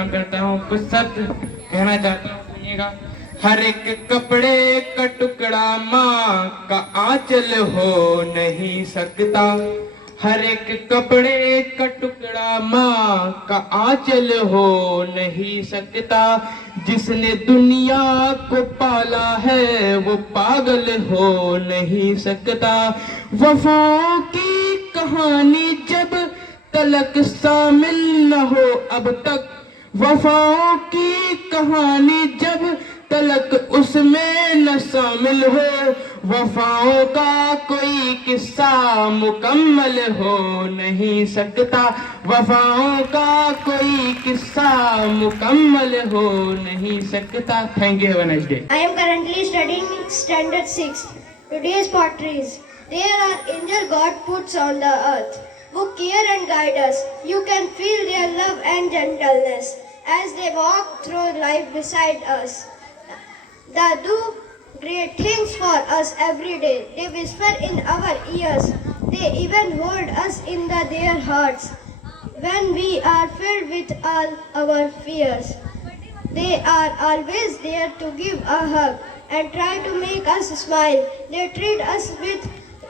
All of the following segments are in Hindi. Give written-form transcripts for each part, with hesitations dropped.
प्रणाम करता हूँ। कुछ शब्द कहना चाहता हूँ, सुनिएगा। हर एक कपड़े का टुकड़ा माँ का आंचल हो नहीं सकता। हर एक कपड़े का टुकड़ा माँ का आंचल हो नहीं सकता। जिसने दुनिया को पाला है वो पागल हो नहीं सकता। वफाओं की कहानी जब तलक शामिल न हो अब तक, वफाओं की कहानी जब तलक उसमें न शामिल हो, वफाओं का कोई किस्सा मुकम्मल हो नहीं सकता। वफाओं का कोई किस्सा मुकम्मल हो नहीं सकता। Thank you, have a nice day. I am currently studying standard 6. Today's poetry is: there are angels God puts on the earth who care and guide us. You can feel their love and gentleness as they walk through life beside us. They do great things for us every day. They whisper in our ears. They even hold us in their hearts when we are filled with all our fears. They are always there to give a hug and try to make us smile. They treat us with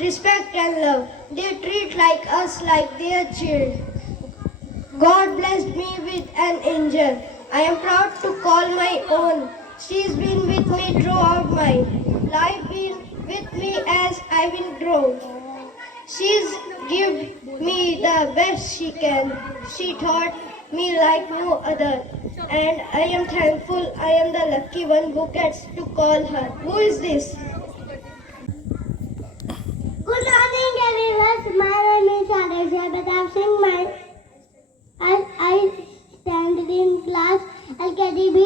respect and love. They treat like us like their child. God blessed me with an angel I am proud to call my own. She's been with me throughout my life, been with me as I've been grown. She's given me the best she can. She taught me like no other. And I am thankful I am the lucky one who gets to call her. Who is this? Good morning, everyone. My name is Adesha Pratap Singh. I stand in class LKGB.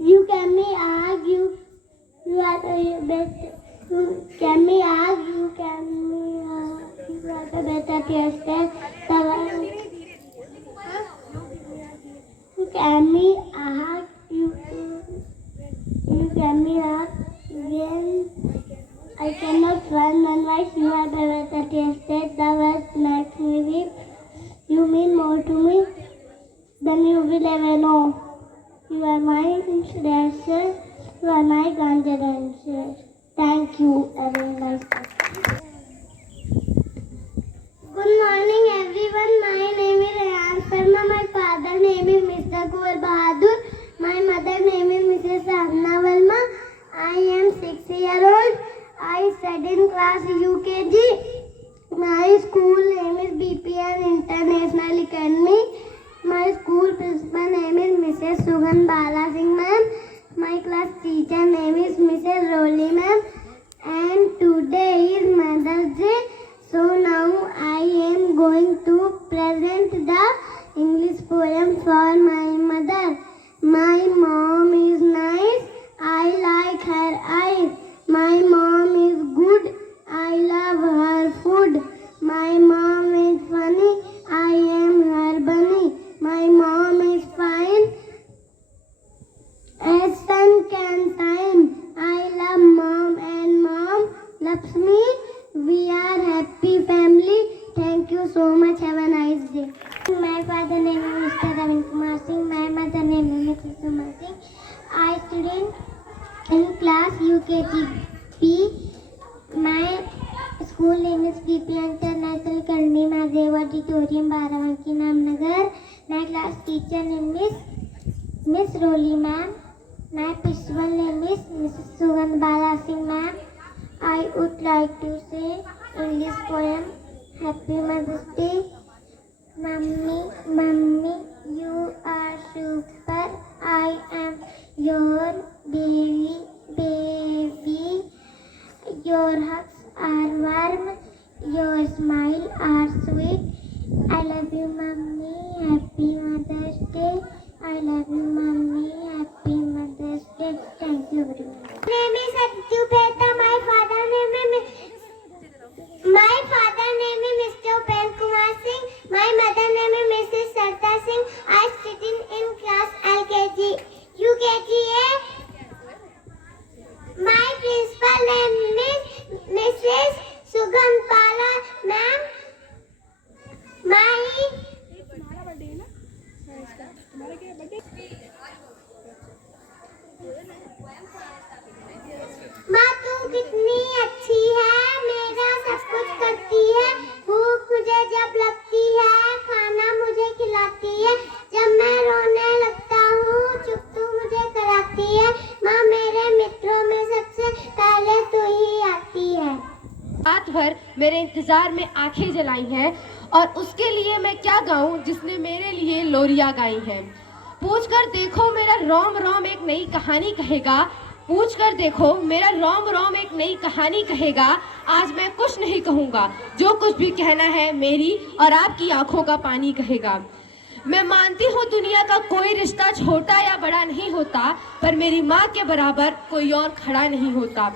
You can me ask you. You are the best. You can me ask. You can me. You are the better tester. You can me ask. You can me ask. Again, I cannot run unless you are the better tasted. The words makes me weep. You mean more to me than you will ever know. You are my dancer. You are my ganja dancer. Thank you. Have a nice day. Good morning, everyone. My name is Rayan Sharma. My father's name is Mr. Kuwar Bahadur. My mother's name is Mrs. Sahna Verma. I am 6-year-old. I study in class UKG. My school name is BPN International Academy. My school principal name is Mrs. Sugandh Bala Singh ma'am. My class teacher name is Mrs. Roli ma'am. And today is Mother's Day. So now I am going to present the English poem for my mother. My mom is nice. I like her eyes. My mom is good. I love her food. My mom is funny. I am her bunny. My mom is fine as sun can shine. I love mom and mom loves me. We are happy family. Thank you so much. Have a nice day. My father name is Mr. Ravin Kumar Singh. My mother name is Mrs. Suma Singh. I study in class UKGP. My school name is PP International Academy, Mahadev Auditorium, Barabanki, Namnagar. My class teacher name is Miss Roli ma'am. My principal name is Mrs. Sugandh Bala Singh ma'am. I would like to say in this poem, Happy Mother's Day. Mummy, you are super. I am your baby. Your hugs are warm. Your smile are sweet. I love you, Mummy. Happy Mother's Day. I love you, Mummy. Happy Mother's Day. Thank you very much. My name is Sanju Beta. My father name is Mr. Upen Kumar Singh. My mother name is Mrs. Sarta Singh. I sit in class LKG. UKGA. My principal name is Mrs. Sugandh Bala ma'am. My इंतजार में आंखें जलाई हैं, और उसके लिए मैं क्या गाऊं जिसने मेरे लिए लोरियां गाई हैं। पूछ कर देखो मेरा रोम रोम एक नई कहानी कहेगा, पूछ कर देखो मेरा रोम रोम एक नई कहानी कहेगा। आज मैं कुछ नहीं कहूँगा, जो कुछ भी कहना है मेरी और आपकी आंखों का पानी कहेगा। मैं मानती हूँ दुनिया का कोई रिश्ता छोटा या बड़ा नहीं होता, पर मेरी माँ के बराबर कोई और खड़ा नहीं होता।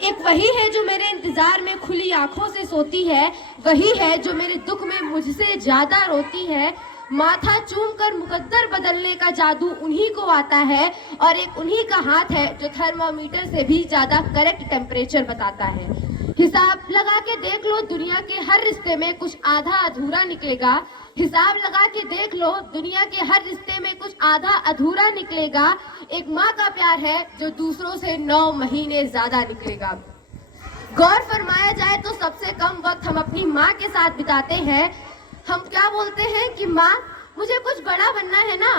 एक वही है जो मेरे इंतजार में खुली आंखों से सोती है, वही है जो मेरे दुख में मुझसे ज्यादा रोती है। माथा चूम कर मुकद्दर बदलने का जादू उन्हीं को आता है, और एक उन्हीं का हाथ है जो थर्मामीटर से भी ज्यादा करेक्ट टेम्परेचर बताता है। हिसाब लगा के देख लो दुनिया के हर रिश्ते में कुछ आधा अधूरा निकलेगा। हिसाब लगा के देख लो दुनिया के हर रिश्ते में कुछ आधा अधूरा निकलेगा। एक माँ का प्यार है जो दूसरों से 9 महीने ज्यादा निकलेगा। गौर फरमाया जाए तो सबसे कम वक्त हम अपनी माँ के साथ बिताते हैं। हम क्या बोलते हैं कि माँ मुझे कुछ बड़ा बनना है ना,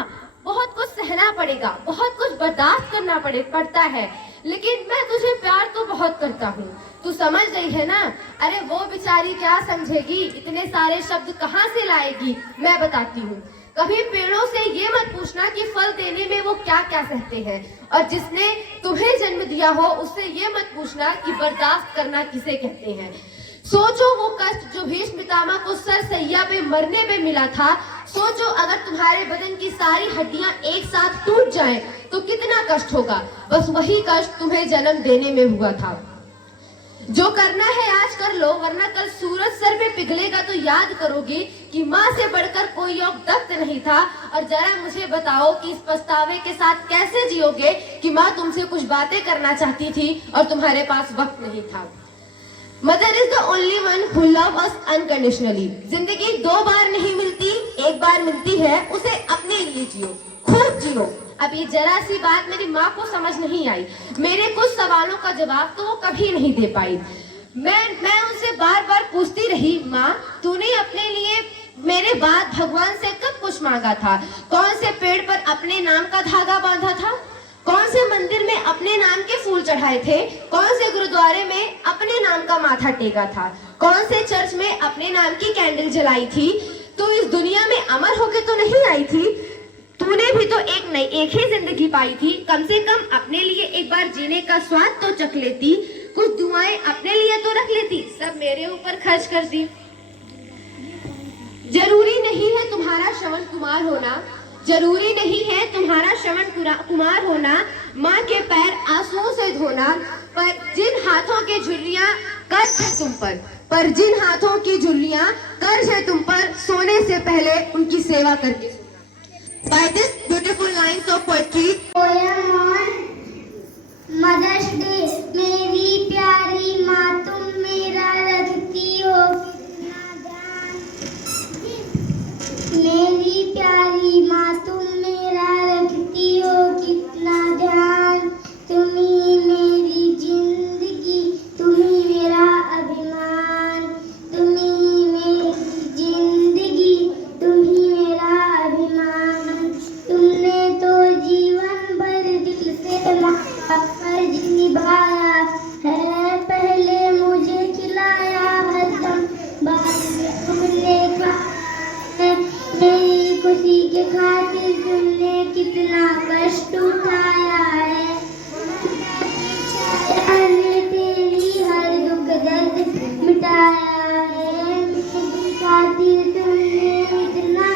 बहुत कुछ सहना पड़ेगा, बहुत कुछ बर्दाश्त करना पड़ता है, लेकिन मैं तुझे प्यार तो बहुत करता हूँ, तू समझ रही है ना। अरे वो बेचारी क्या समझेगी, इतने सारे शब्द कहाँ से लाएगी, मैं बताती हूँ। कभी पेड़ों से ये मत पूछना कि फल देने में वो क्या क्या सहते हैं, और जिसने तुम्हें जन्म दिया हो उससे ये मत पूछना कि बर्दाश्त करना किसे कहते हैं। सोचो वो कष्ट जो भीष्म पितामह को सर सैया पे मरने पे मिला था। सोचो अगर तुम्हारे बदन की सारी हड्डियां एक साथ टूट जाएं तो कितना कष्ट होगा। बस वही कष्ट तुम्हें जन्म देने में हुआ था। जो करना है आज कर लो, वरना कल सूरज सर पे पिघलेगा तो याद करोगे कि माँ से बढ़कर कोई और दत्त नहीं था। और जरा मुझे बताओ कि इस पछतावे के साथ कैसे जियोगे कि माँ तुमसे कुछ बातें करना चाहती थी और तुम्हारे पास वक्त नहीं था। Mother is the only one who love us unconditionally. जिंदगी 2 बार नहीं मिलती, 1 बार मिलती है, उसे अपने लिए जियो, खूब जियो। अब ये जरा सी बात मेरी माँ को समझ नहीं आई। मेरे कुछ सवालों का जवाब तो वो कभी नहीं दे पाई। मैं उनसे बार बार पूछती रही, माँ तूने अपने लिए मेरे बाद भगवान से कब कुछ मांगा था? कौन से पेड़ पर अपने नाम का धागा बांधा था? कौन से मंदिर में अपने नाम के फूल चढ़ाए थे? कौन से गुरुद्वारे में अपने नाम का माथा टेका था? कौन से चर्च में अपने नाम की कैंडल जलाई थी? तू इस दुनिया में अमर होके तो नहीं आई थी? तूने भी तो एक ही जिंदगी पाई थी। कम से कम अपने लिए एक बार जीने का स्वाद तो चख लेती, कुछ दुआएं अपने लिए तो रख लेती, सब मेरे ऊपर खर्च कर दी। जरूरी नहीं है तुम्हारा श्रवण कुमार होना, जरूरी नहीं है तुम्हारा श्रवण कुमार होना, माँ के पैर आंसुओं से धोना, पर जिन हाथों के झुर्रियां कर्ज है तुम पर जिन हाथों की झुर्रियां कर्ज है तुम पर, सोने से पहले उनकी सेवा करके। By this beautiful lines of poetry, poem on Mother's डे। मेरी प्यारी माँ तुम मेरा रखती हो कितना ध्यान, मेरी प्यारी माँ तुम मेरा रखती हो कितना ध्यान। तुम ही मेरी जिंदगी, तुम ही मेरा अभिमान, तुम ही मेरी जिंदगी, तुम ही मेरा अभिमान। तुमने तो जीवन भर दिल से फर्ज निभाया है, पहले मुझे खिलाया हरदम, बाद में तुमने खाया है। मेरी खुशी के खातिर तुमने कितना कष्ट उठाया है, मैंने तेरी हर दुख दर्द मिटाया है। मेरी खातिर तुमने इतना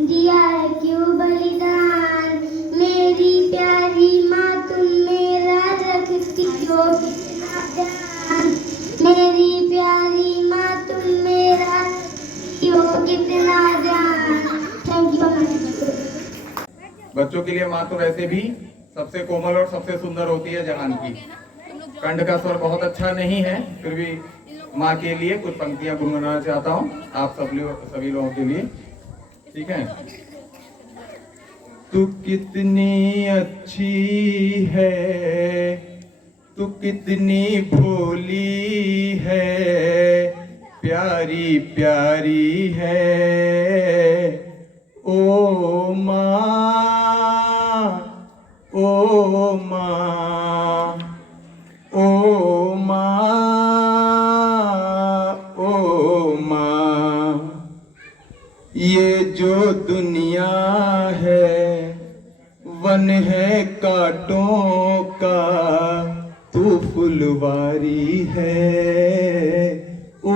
दिया है क्यों बलिदान, मेरी प्यारी माँ तुम मेरा रखती हो कितना ध्यान, मेरी प्यारी माँ तुम मेरा रखती हो कितना ध्यान। Thank you. बच्चों के लिए माँ तो वैसे भी सबसे कोमल और सबसे सुंदर होती है जहान की। कंठ का स्वर बहुत अच्छा नहीं है, फिर भी माँ के लिए कुछ पंक्तियां गुनगुनाना चाहता हूँ आप सभी लोगों के लिए, ठीक है। तू कितनी अच्छी है, तू कितनी भोली है, प्यारी प्यारी है ओ माँ, ओ माँ, ओ माँ, ओ ये जो दुनिया है वन है कांटों का, तू फुलवारी है। ओ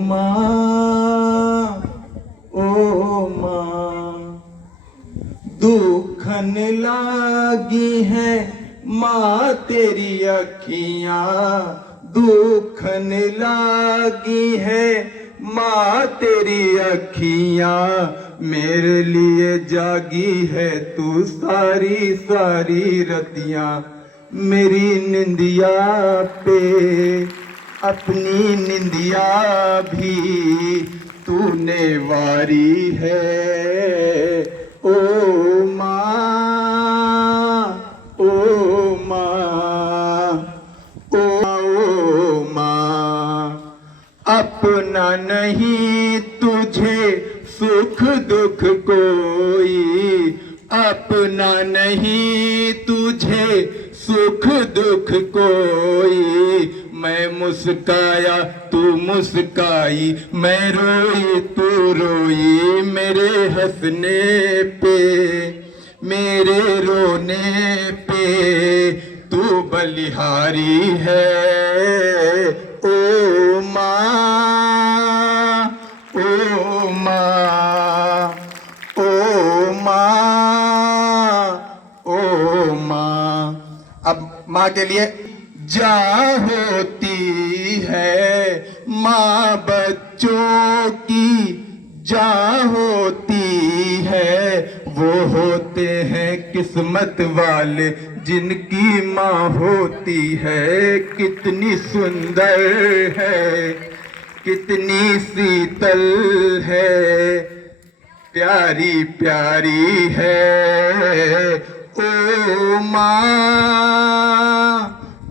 माँ, ओ माँ, दुखन लागी है माँ तेरी अखियाँ, दुखन लागी है माँ तेरी अखियाँ, मेरे लिए जागी है तू सारी सारी रतियाँ। मेरी निंदिया पे अपनी निंदिया भी तूने वारी है। ओ माँ, ओ माँ, ओ माँ, अपना नहीं तुझे सुख दुख कोई, अपना नहीं तुझे सुख दुख कोई। मैं मुस्काया तू मुस्काई, मैं रोई तू रोई, मेरे हंसने पे मेरे रोने पे तू बलिहारी है। ओ माँ, ओ माँ, ओ माँ, ओ माँ। अब माँ के लिए जा होती है माँ बच्चों की, जा होती है वो होते हैं किस्मत वाले जिनकी माँ होती है। कितनी सुंदर है, कितनी शीतल है, प्यारी प्यारी है। ओ माँ,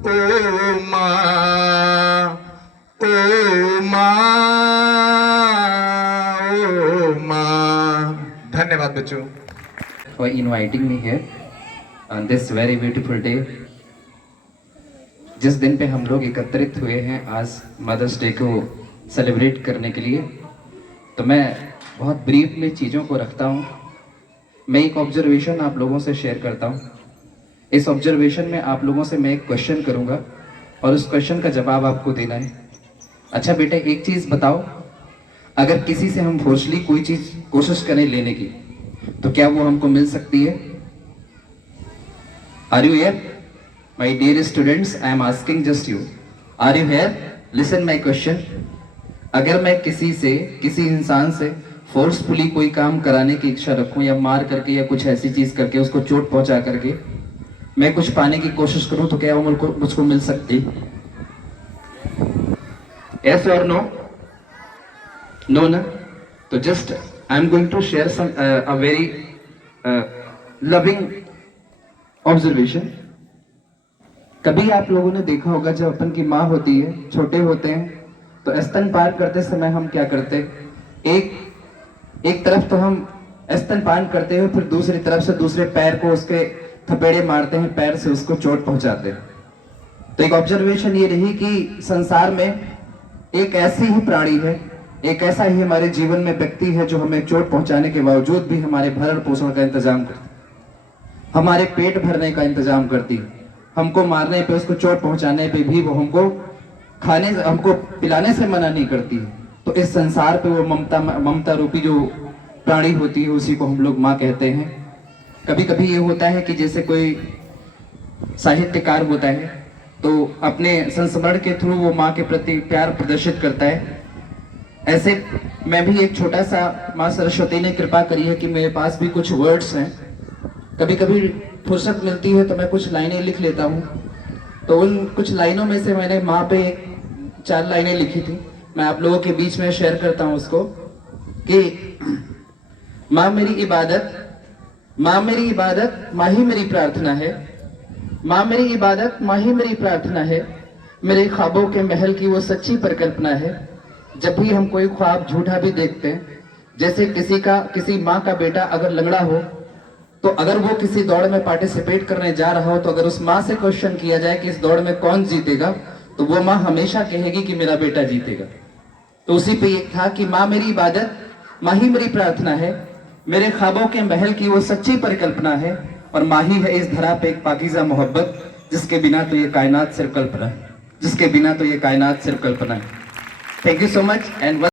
ओ माँ, ओ माँ, ओ माँ। धन्यवाद बच्चों। For inviting me here on this very beautiful day। जिस दिन पे हम लोग एकत्रित हुए हैं आज मदर्स डे को सेलिब्रेट करने के लिए, तो मैं बहुत ब्रीफ में चीज़ों को रखता हूँ। मैं एक ऑब्जर्वेशन आप लोगों से शेयर करता हूँ। इस ऑब्जर्वेशन में आप लोगों से मैं एक क्वेश्चन करूँगा और उस क्वेश्चन का जवाब आपको देना है। अच्छा बेटे, एक चीज़ बताओ, अगर किसी से हम फोर्सली कोई चीज़ कोशिश करें लेने की, तो क्या वो हमको मिल सकती है? Are you here my dear students? I am asking just you, are you here? Listen my question. अगर मैं किसी से, किसी इंसान से फोर्सफुली कोई काम कराने की इच्छा रखूं, या मार करके या कुछ ऐसी चीज करके उसको चोट पहुंचा करके मैं कुछ पाने की कोशिश करूं, तो क्या वो मुझको मिल सकती? यस और नो? नो ना? तो just I am going to share some a very loving observation. कभी आप लोगों ने देखा होगा, जब अपन की माँ होती है, छोटे होते हैं, तो स्तनपान करते समय हम क्या करते? एक तरफ तो हम स्तनपान करते हुए फिर दूसरी तरफ से दूसरे पैर को उसके थपेड़े मारते हैं, पैर से उसको चोट पहुंचाते हैं। तो एक ऑब्जर्वेशन ये रही कि संसार में एक ऐसी ही प्राणी है, एक ऐसा ही हमारे जीवन में व्यक्ति है जो हमें चोट पहुंचाने के बावजूद भी हमारे भरण पोषण का इंतजाम करती, हमारे पेट भरने का इंतजाम करती है। हमको मारने पे, उसको चोट पहुंचाने पे भी वो हमको पिलाने से मना नहीं करती है। तो इस संसार पे वो ममता रूपी जो प्राणी होती है, उसी को हम लोग माँ कहते हैं। कभी कभी ये होता है कि जैसे कोई साहित्यकार होता है, तो अपने संस्मरण के थ्रू वो माँ के प्रति प्यार प्रदर्शित करता है। ऐसे मैं भी एक छोटा सा, माँ सरस्वती ने कृपा करी है कि मेरे पास भी कुछ वर्ड्स हैं। कभी कभी फुर्सत मिलती है तो मैं कुछ लाइनें लिख लेता हूँ। तो उन कुछ लाइनों में से मैंने माँ पे 4 लाइनें लिखी थी, मैं आप लोगों के बीच में शेयर करता हूँ उसको। कि माँ मेरी इबादत, माँ मेरी इबादत, माँ ही मेरी प्रार्थना है। माँ मेरी इबादत, माँ ही मेरी प्रार्थना है। मेरे ख्वाबों के महल की वो सच्ची परिकल्पना है। जब भी हम कोई ख्वाब झूठा भी देखते हैं, जैसे किसी माँ का बेटा अगर लंगड़ा हो, तो अगर वो किसी दौड़ में पार्टिसिपेट करने जा रहा हो, तो अगर उस माँ से क्वेश्चन किया जाए कि इस दौड़ में कौन जीतेगा, तो वो माँ हमेशा कहेगी कि मेरा बेटा जीतेगा। तो उसी पे एक था कि माँ मेरी इबादत, माही मेरी प्रार्थना है, मेरे ख्वाबों के महल की वो सच्ची परिकल्पना है, और माही है इस धरा पे एक पाकीज़ा मोहब्बत, जिसके बिना तो ये कायनात सिर्फ कल्पना है, जिसके बिना तो ये कायनात सिर्फ कल्पना है। Thank you so much and